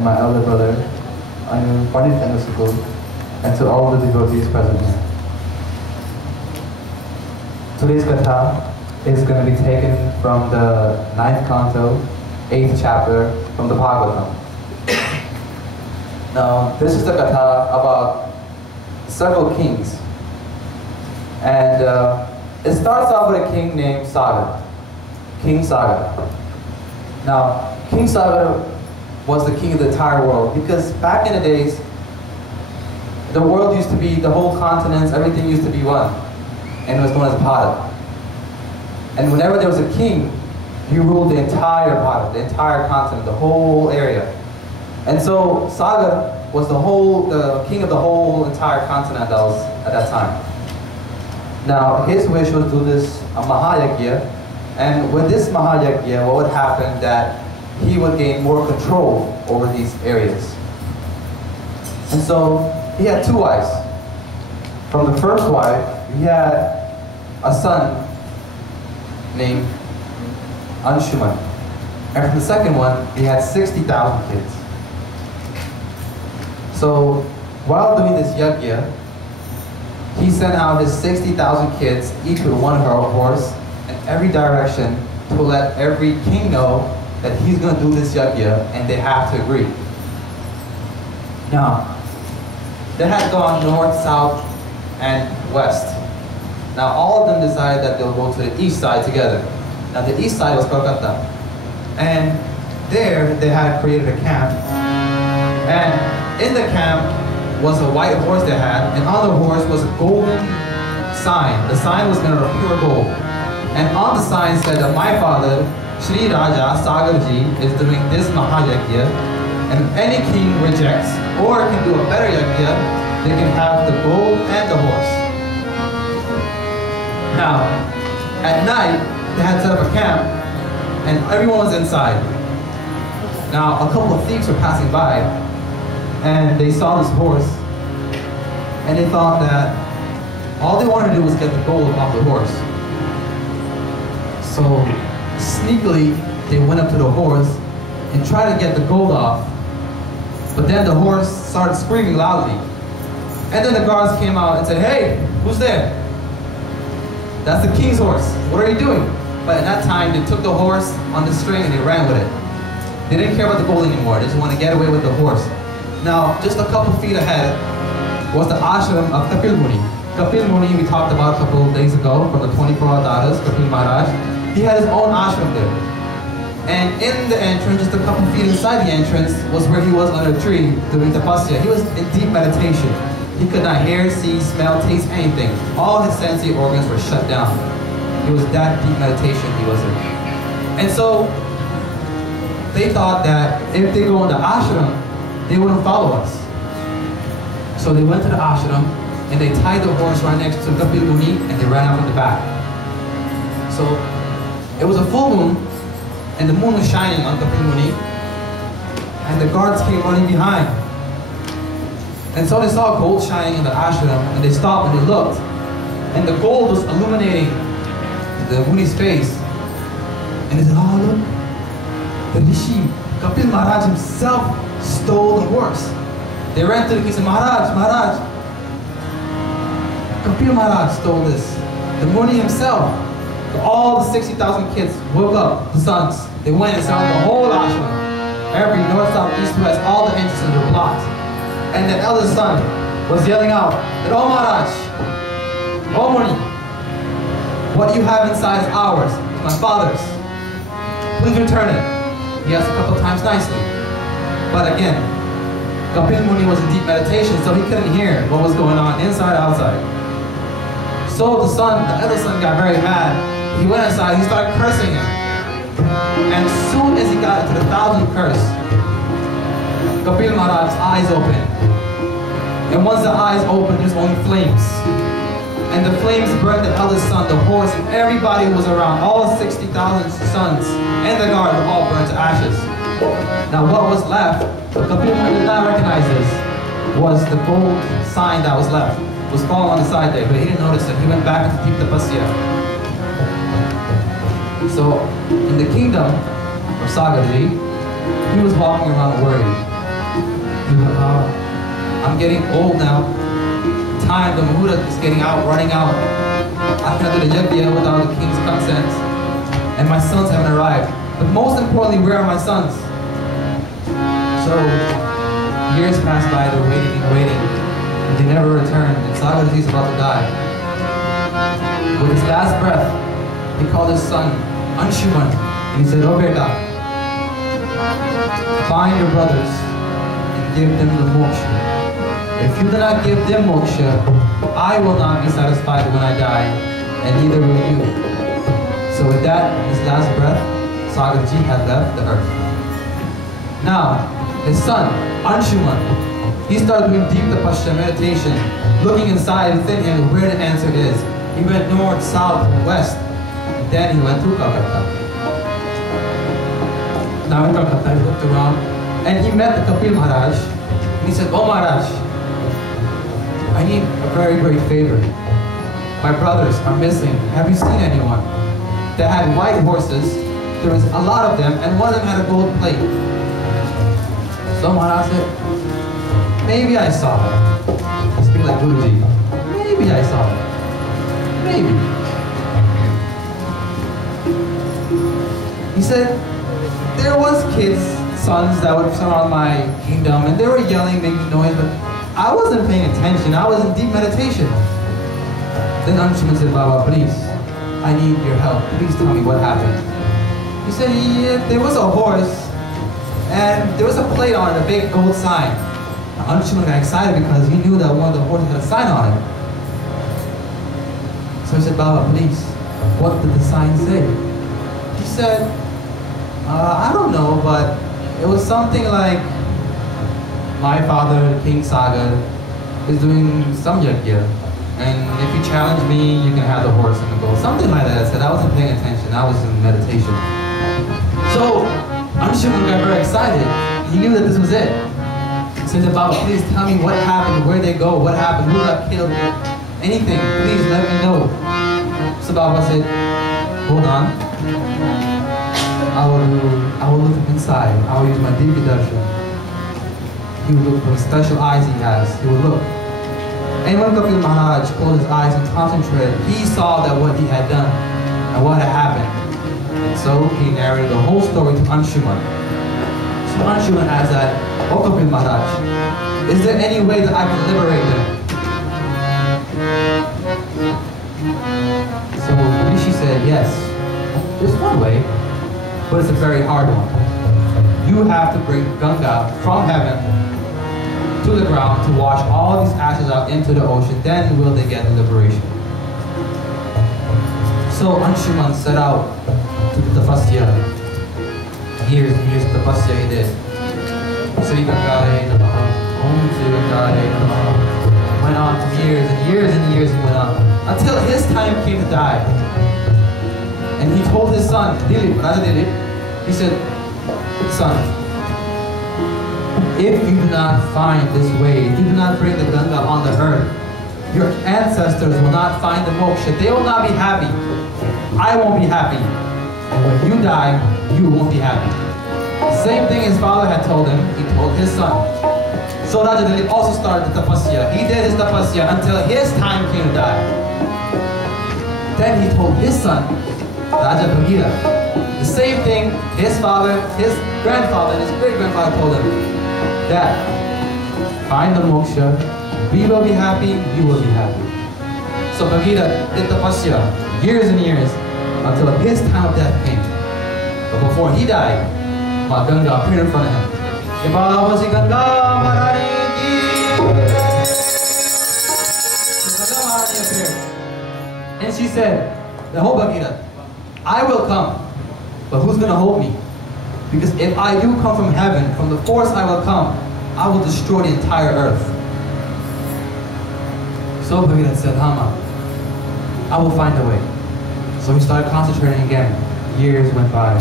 my elder brother, Pandit and Shukla, and to all the devotees present here. Today's Katha is going to be taken from the 9th Conto, 8th chapter from the Bhagvatam. Now, this is the Katha about several kings. And it starts off with a king named Sagar, King Sagar. Now, King Sagar was the king of the entire world, because back in the days, the world used to be, the whole continents, everything used to be one, and it was known as Bharat. And whenever there was a king, he ruled the entire Bharat, the entire continent, the whole area. And so Sagar was the king of the whole entire continent that was at that time. Now, his wish was to do this Mahayagya, and with this Mahayagya, what would happen that he would gain more control over these areas. And so he had two wives. From the first wife, he had a son named Anshuman. And from the second one, he had 60,000 kids. So while doing this yajna, he sent out his 60,000 kids, each with one horse, in every direction to let every king know that he's going to do this yajna, and they have to agree. Now, they had gone north, south, and west. Now, all of them decided that they'll go to the east side together. Now, the east side was Kolkata. And there, they had created a camp. And in the camp was a white horse they had, and on the horse was a golden sign. The sign was made of pure gold. And on the sign said that my father, Shri Raja Sagarji, is doing this Mahayagya, and if any king rejects or can do a better yajna, they can have the gold and the horse. Now, at night, they had set up a camp, and everyone was inside. Now, a couple of thieves were passing by, and they saw this horse, and they thought that all they wanted to do was get the gold off the horse. So, sneakily, they went up to the horse and tried to get the gold off. But then the horse started screaming loudly. And then the guards came out and said, "Hey, who's there?" "That's the king's horse. What are you doing?" But at that time, they took the horse on the string and they ran with it. They didn't care about the gold anymore. They just wanted to get away with the horse. Now, just a couple feet ahead was the ashram of Kapil Muni. Kapil Muni, we talked about a couple of days ago, from the 24 Avataras, Kapil Maharaj. He had his own ashram there. And in the entrance, just a couple feet inside the entrance, was where he was under a tree doing tapasya. He was in deep meditation. He could not hear, see, smell, taste anything. All his sensory organs were shut down. It was that deep meditation he was in. And so, they thought that if they go in the ashram, they wouldn't follow us. So they went to the ashram, and they tied the horse right next to Kapil Muni, and they ran out from the back. So, it was a full moon, and the moon was shining on Kapil Muni, and the guards came running behind. And so they saw gold shining in the ashram, and they stopped and they looked, and the gold was illuminating the Muni's face. And they said, "Oh, look, the Rishi, Kapil Maharaj himself stole the horse." They ran to the king and said, "Maharaj, Maharaj, Kapil Maharaj stole this. The Muni himself." All the 60,000 kids woke up, the sons. They went and saw the whole ashram. Every north, south, east, west, all the entrances were blocked. And the eldest son was yelling out that, "Oh Maharaj, oh Muni, what you have inside is ours, my father's. Please return it." He asked a couple of times nicely. But again, Kapil Muni was in deep meditation, so he couldn't hear what was going on inside, outside. So the eldest son got very mad. He went inside, he started cursing him. And as soon as he got into the 1,000th curse, Kapil Maharaj's eyes opened. And once the eyes opened, there's only flames. And the flames burned the eldest son, the horse, and everybody who was around. All 60,000 sons and the guard were all burned to ashes. Now what was left, Kapil Muni did not recognize this, was the gold sign that was left. It was falling on the side there, but he didn't notice it. He went back into deep tapasya. So, in the kingdom of Sagarji, he was walking around worried. getting old now. Time, the Muhurta is getting out, running out. I cannot do the yajna without the king's consent. And my sons haven't arrived. But most importantly, where are my sons? So, years pass by, they're waiting and waiting. And they never return. And Sagadaji is about to die. With his last breath, he called his son, Anshuman. And he said, "Oh, Beta, find your brothers and give them the moksha. If you do not give them moksha, I will not be satisfied when I die, and neither will you." So with that, his last breath, Sagadaji had left the earth. Now, his son, Anshuman, he started doing deep tapasya meditation, looking inside within him where the answer is. He went north, south, west, and then he went through Calcutta. Now in Calcutta, he looked around, and he met the Kapil Maharaj, and he said, "Oh Maharaj, I need a very great favor. My brothers are missing. Have you seen anyone?" They had white horses. There was a lot of them, and one of them had a gold plate. So Maharaj said, "Maybe I saw them." He speak like Guruji. "Maybe I saw them. Maybe." He said, "There was kids, sons that would surround my kingdom, and they were yelling, making noise, but I wasn't paying attention. I was in deep meditation." Then Anshuman said, "Baba, please, I need your help. Please tell me what happened." He said, "Yeah, there was a horse, and there was a plate on it, a big gold sign." Anshuman got excited because he knew that one of the horses had a sign on it. So he said, "Baba, please, what did the sign say?" He said, "I don't know, but it was something like, my father, King Saga, is doing some yajna, and if you challenge me, you can have the horse and the gold." Something like that. I said, I wasn't paying attention. I was in meditation. So Anshuman got very excited. He knew that this was it. So he said, "Baba, please tell me what happened, where they go, what happened, who got killed, anything. Please let me know." So Baba said, "Hold on. I will look inside. I will use my Divya Darshan." He would look for the special eyes he has. He would look. And when Kapil Maharaj closed his eyes and concentrated, he saw that what he had done and what had happened. And so he narrated the whole story to Anshuman. So Anshuman asked that, "Oh Kapil Maharaj, is there any way that I can liberate them?" So Rishi said, "Yes, there's one way, but it's a very hard one. You have to bring Ganga from heaven to the ground to wash all these ashes out into the ocean, then will they get liberation." So Anshuman set out to the tapasya. Years and years of tapasya he did. Sri Gangare Namaha, Om Sri Gangare Namaha. Went on for years and years and years he went on, until his time came to die. And he told his son, Dilip, Raja Dilip, he said, "Son, if you do not find this way, if you do not bring the Ganga on the earth, your ancestors will not find the moksha. They will not be happy. I won't be happy. And when you die, you won't be happy." Same thing his father had told him, he told his son. So Raja Dilip also started the tapasya. He did his tapasya until his time came to die. Then he told his son, Raja Bhagirath, the same thing his father, his grandfather, and his great-grandfather told him. That, find the moksha, we will be happy, you will be happy. So Bhagirath did tapasya years and years until his time of death came. But before he died, Ma Ganga appeared in front of him. Ganga Maharani ki jai. Ganga Maharani appeared. And she said, "Oh Bhagirath, I will come, but who's going to hold me? Because if I do come from heaven, from the force I will come, I will destroy the entire earth." So Bhagirath said, "Hama, I will find a way." So he started concentrating again. Years went by,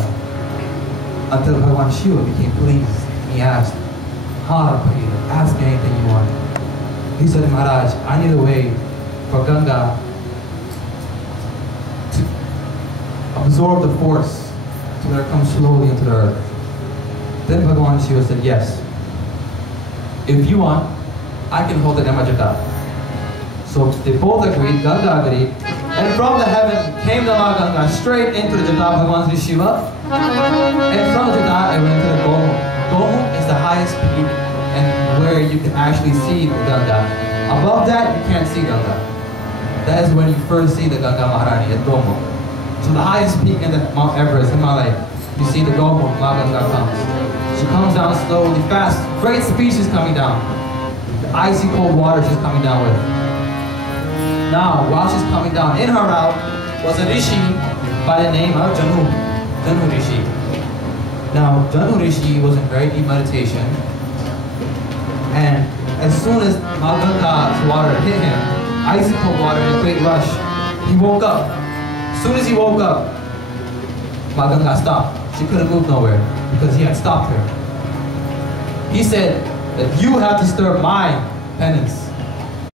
until Bhagavan Shiva became pleased. He asked, "Ha, Bhagirath, ask me anything you want." He said, "Maharaj, I need a way for Ganga to absorb the force so that it comes slowly into the earth." Then Bhagavan Shiva said, "Yes. If you want, I can hold it in my jata. So they both agreed, Ganga agreed, and from the heaven came the Lord Ganga straight into the jata of Bhagwan Sri Shiva, and from the jata it went to the Gomu. Gomu is the highest peak and where you can actually see the Ganga. Above that, you can't see Ganga. That is when you first see the Ganga Maharani at Gomu. So the highest peak in the Mount Everest, Himalaya, you see the Gomu, Ma Ganga comes. She comes down slowly, fast, great speed she's coming down. The icy cold water she's coming down with. Now, while she's coming down, in her route was a Rishi by the name of Janu Rishi. Now, Janu Rishi was in very deep meditation, and as soon as Ma Ganga's water hit him, icy cold water in a great rush, he woke up. As soon as he woke up, Ma Ganga stopped. She couldn't move nowhere because he had stopped her. He said that you have to stir my penance.